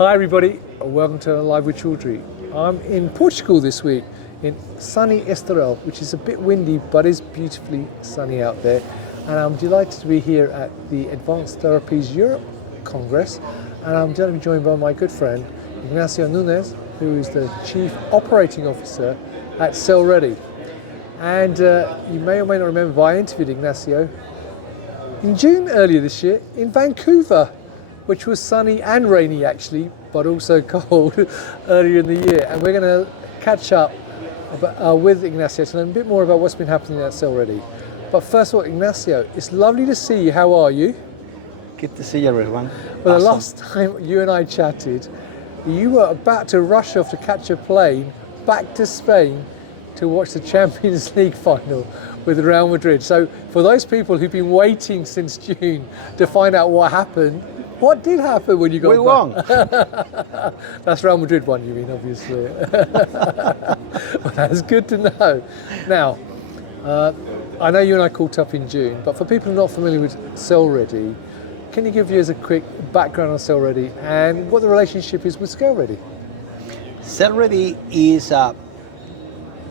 Hi everybody, welcome to Live with Children. I'm in Portugal this week, in sunny Estoril, which is a bit windy but is beautifully sunny out there. And I'm delighted to be here at the Advanced Therapies Europe Congress. And I'm delighted to be joined by my good friend, Ignacio Núñez, who is the Chief Operating Officer at CellReady. And you may or may not remember, but I interviewed Ignacio in June earlier this year in Vancouver, which was sunny and rainy actually, but also cold earlier in the year. And we're going to catch up with Ignacio to learn a bit more about what's been happening at CellReady. But first of all, Ignacio, it's lovely to see you. How are you? Good to see you, everyone. Well, awesome. The last time you and I chatted, you were about to rush off to catch a plane back to Spain to watch the Champions League final with Real Madrid. So for those people who've been waiting since June to find out what happened, what did happen when you got back? We won. That's Real Madrid won, you mean, obviously. Well, that's good to know. Now, I know you and I caught up in June, but for people not familiar with CellReady, can you give us a quick background on CellReady and what the relationship is with ScaleReady? CellReady is a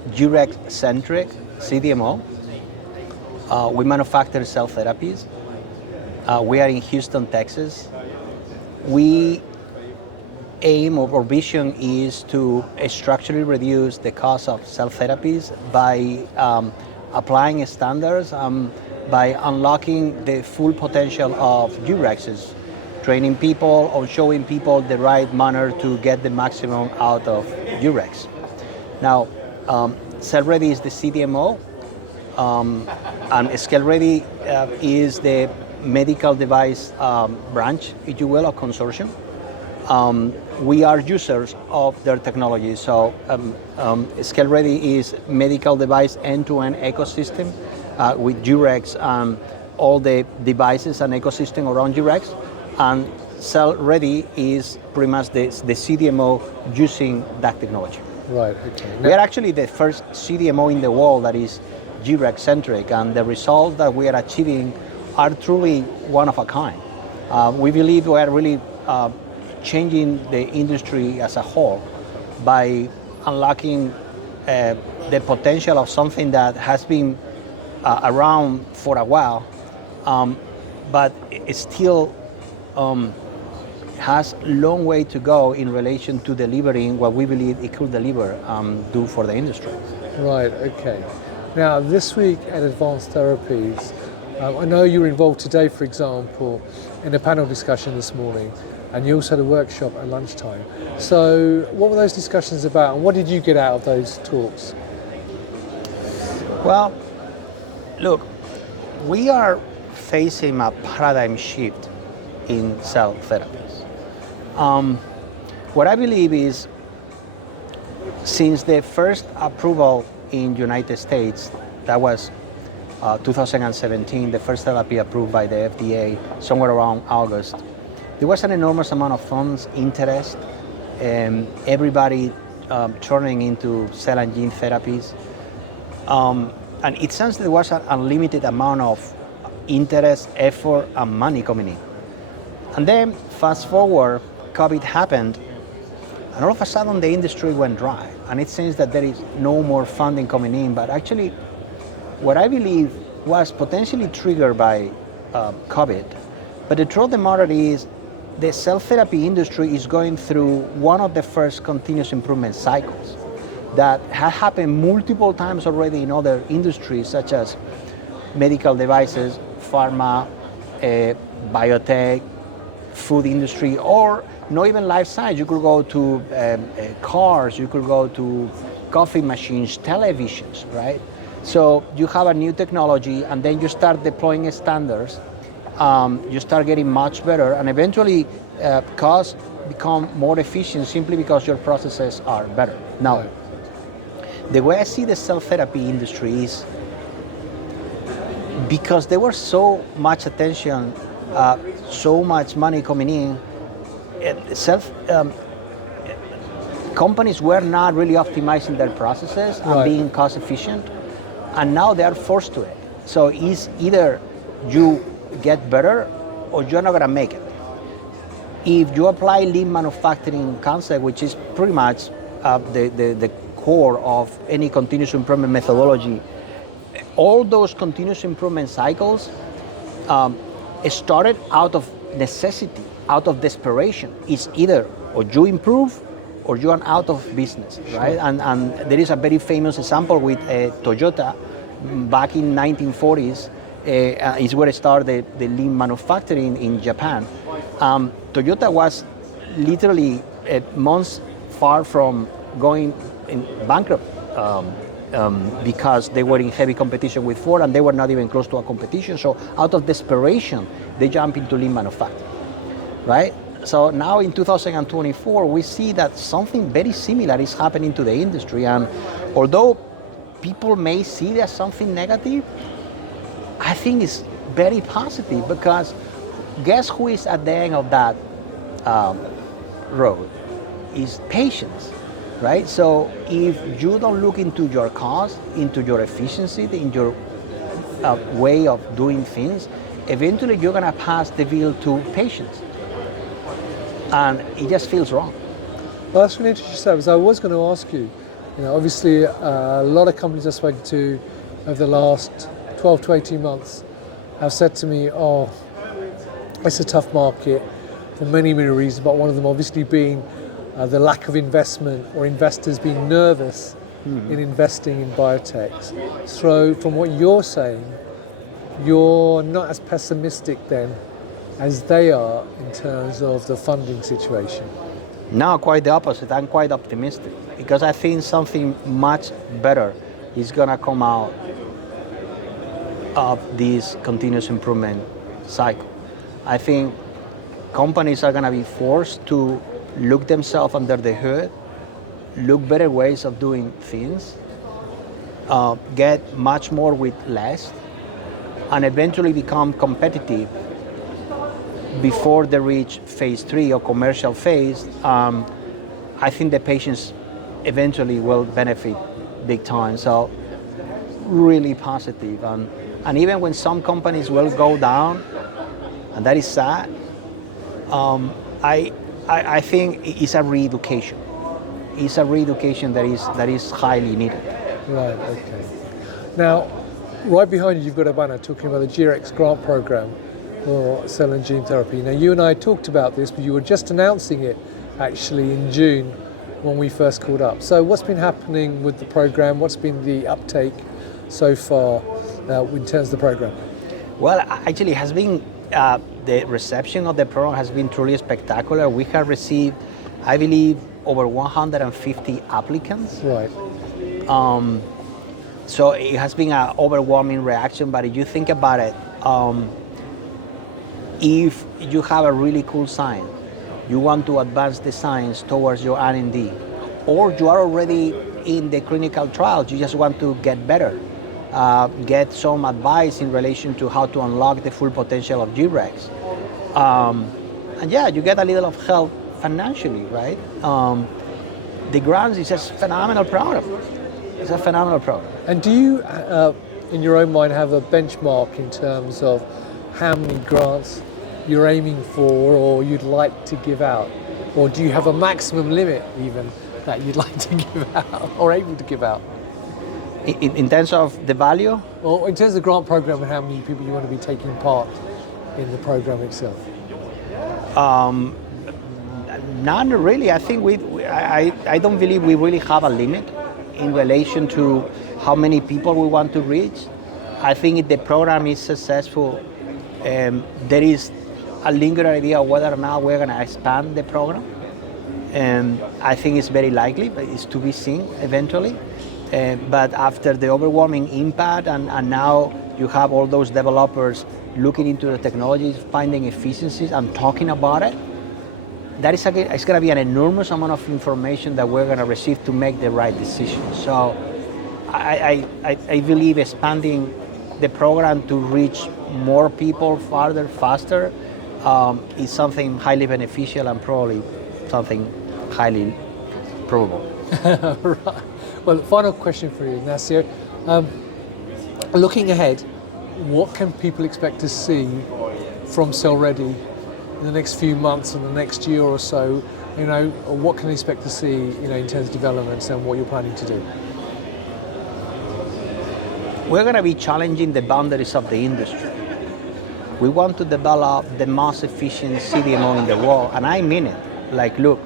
Durex-centric CDMO. We manufacture cell therapies. We are in Houston, Texas. We aim, or our vision is to structurally reduce the cost of cell therapies by applying standards, by unlocking the full potential of Durexes, training people or showing people the right manner to get the maximum out of Durex. Now, CellReady is the CDMO, and ScaleReady is the medical device branch, if you will, of consortium. We are users of their technology, so ScaleReady is medical device end-to-end ecosystem with Durex and all the devices and ecosystem around Durex, and CellReady is pretty much the CDMO using that technology. Right, okay. We are actually the first CDMO in the world that is Durex-centric, and the results that we are achieving are truly one of a kind. We believe we are really changing the industry as a whole by unlocking the potential of something that has been around for a while, but it still has a long way to go in relation to delivering what we believe it could deliver, do for the industry. Right, okay. Now, this week at Advanced Therapies, I know you were involved today, for example, in a panel discussion this morning, and you also had a workshop at lunchtime. So what were those discussions about, and what did you get out of those talks? Well, look, we are facing a paradigm shift in cell therapies. What I believe is, since the first approval in the United States, that was 2017, the first therapy approved by the FDA, somewhere around August, there was an enormous amount of funds, interest, everybody turning into cell and gene therapies. And it seems there was an unlimited amount of interest, effort, and money coming in. And then, fast forward, COVID happened, and all of a sudden the industry went dry. And it seems that there is no more funding coming in, but actually, what I believe was potentially triggered by COVID. But the truth of the matter is, the cell therapy industry is going through one of the first continuous improvement cycles that has happened multiple times already in other industries, such as medical devices, pharma, biotech, food industry, or not even life science. You could go to cars, you could go to coffee machines, televisions, right? So you have a new technology, and then you start deploying standards. You start getting much better, and eventually costs become more efficient simply because your processes are better. Now, the way I see the cell therapy industry is, because there was so much attention, so much money coming in, companies were not really optimizing their processes and being cost efficient, and now they are forced to it. So it's either you get better or you're not going to make it. if you apply lean manufacturing concept, which is pretty much the core of any continuous improvement methodology, all those continuous improvement cycles started out of necessity, out of desperation. It's either or you improve or you are out of business, right? Sure. And there is a very famous example with Toyota back in 1940s. Is where it started the lean manufacturing in Japan. Toyota was literally months far from going bankrupt because they were in heavy competition with Ford, and they were not even close to a competition. So out of desperation, they jumped into lean manufacturing, right? So now in 2024, we see that something very similar is happening to the industry. And although people may see it as something negative, I think it's very positive, because guess who is at the end of that road? Is patients, right? So if you don't look into your cost, into your efficiency, in your way of doing things, eventually you're gonna pass the bill to patients. And it just feels wrong. Well, that's really interesting, because I was going to ask you, obviously a lot of companies I've spoken to over the last 12 to 18 months have said to me, oh, it's a tough market for many, many reasons, but one of them obviously being the lack of investment, or investors being nervous in investing in biotechs. So from what you're saying, you're not as pessimistic then as they are in terms of the funding situation. No, quite the opposite. I'm quite optimistic, because I think something much better is gonna come out of this continuous improvement cycle. I think companies are gonna be forced to look themselves under the hood, look better ways of doing things, get much more with less, and eventually become competitive before they reach phase 3 or commercial phase. I think the patients eventually will benefit big time. So really positive. And even when some companies will go down, and that is sad, I think it's a re-education. It's a re-education that is highly needed. Right, okay. Now, right behind you, you've got a banner talking about the GRX grant program for cell and gene therapy. Now, you and I talked about this, but you were just announcing it actually in June when we first called up. So what's been happening with the program? What's been the uptake so far in terms of the program? Well, actually, it has been the reception of the program has been truly spectacular. We have received, I believe, over 150 applicants. Right. So it has been an overwhelming reaction. But if you think about it, if you have a really cool science, you want to advance the science towards your R&D, or you are already in the clinical trials, you just want to get better, get some advice in relation to how to unlock the full potential of GRX. And yeah, you get a little of help financially, right? The grants is just phenomenal program. It's a phenomenal program. And do you, in your own mind, have a benchmark in terms of how many grants you're aiming for or you'd like to give out? Or do you have a maximum limit even that you'd like to give out or able to give out? In terms of the value? Or in terms of the grant program, and how many people you want to be taking part in the program itself? None really. I think I don't believe we really have a limit in relation to how many people we want to reach. I think if the program is successful, there is a lingering idea of whether or not we're going to expand the program. And I think it's very likely, but it's to be seen eventually. But after the overwhelming impact, and now you have all those developers looking into the technologies, finding efficiencies and talking about it, it's going to be an enormous amount of information that we're going to receive to make the right decision. So I believe expanding the program to reach more people farther, faster, is something highly beneficial and probably something highly probable. Right. Well, final question for you, Ignacio. Looking ahead, what can people expect to see from CellReady in the next few months and the next year or so? You know, what can they expect to see, you know, in terms of developments and what you're planning to do? We're going to be challenging the boundaries of the industry. We want to develop the most efficient CDMO in the world, and I mean it. Like, look,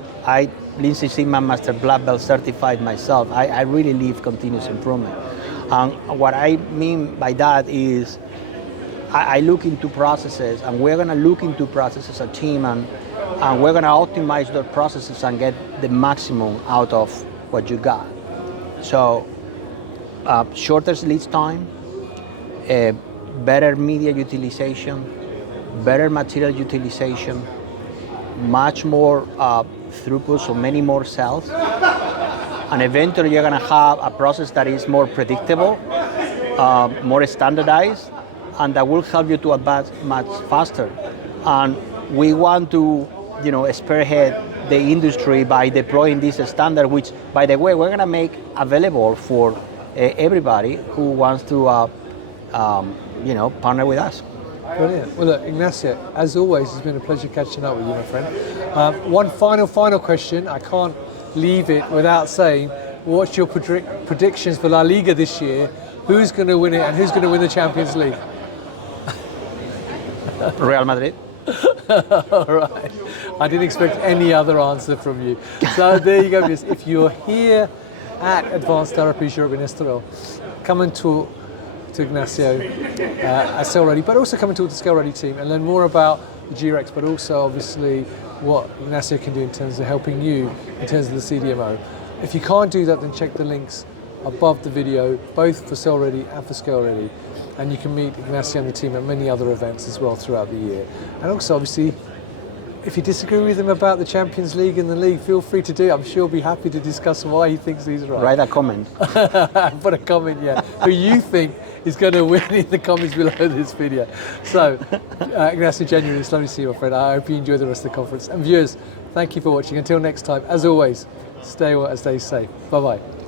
Lindsay Sigman Master Black Belt certified myself. I really live continuous improvement. And what I mean by that is I look into processes, and we're going to look into processes as a team, and we're going to optimize those processes and get the maximum out of what you got. So, shorter lead time, better media utilization, better material utilization, much more throughput, so many more cells, and eventually you're going to have a process that is more predictable, more standardized, and that will help you to advance much faster. And we want to, you know, spearhead the industry by deploying this standard, which, by the way, we're going to make available for everybody who wants to, you know, partner with us. Brilliant. Well, look, Ignacio, as always, it's been a pleasure catching up with you, my friend. One final question. I can't leave it without saying, what's your predictions for La Liga this year? Who's going to win it, and who's going to win the Champions League? Real Madrid. All right. I didn't expect any other answer from you. So there you go. If you're here at Advanced Therapies Europe in Estoril, come and talk to Ignacio at CellReady, but also come and talk to the ScaleReady team and learn more about the G-Rex, but also obviously what Ignacio can do in terms of helping you in terms of the CDMO. If you can't do that, then check the links above the video, both for CellReady and for ScaleReady, and you can meet Ignacio and the team at many other events as well throughout the year. And also, obviously, if you disagree with him about the Champions League and the league, feel free to do it. I'm sure he'll be happy to discuss why he thinks he's right. Write a comment. Put a comment, yeah, who you think is going to win in the comments below this video. So, Ignacio, genuinely, it's lovely to see you, my friend. I hope you enjoy the rest of the conference. And viewers, thank you for watching. Until next time, as always, stay well and stay safe. Bye-bye.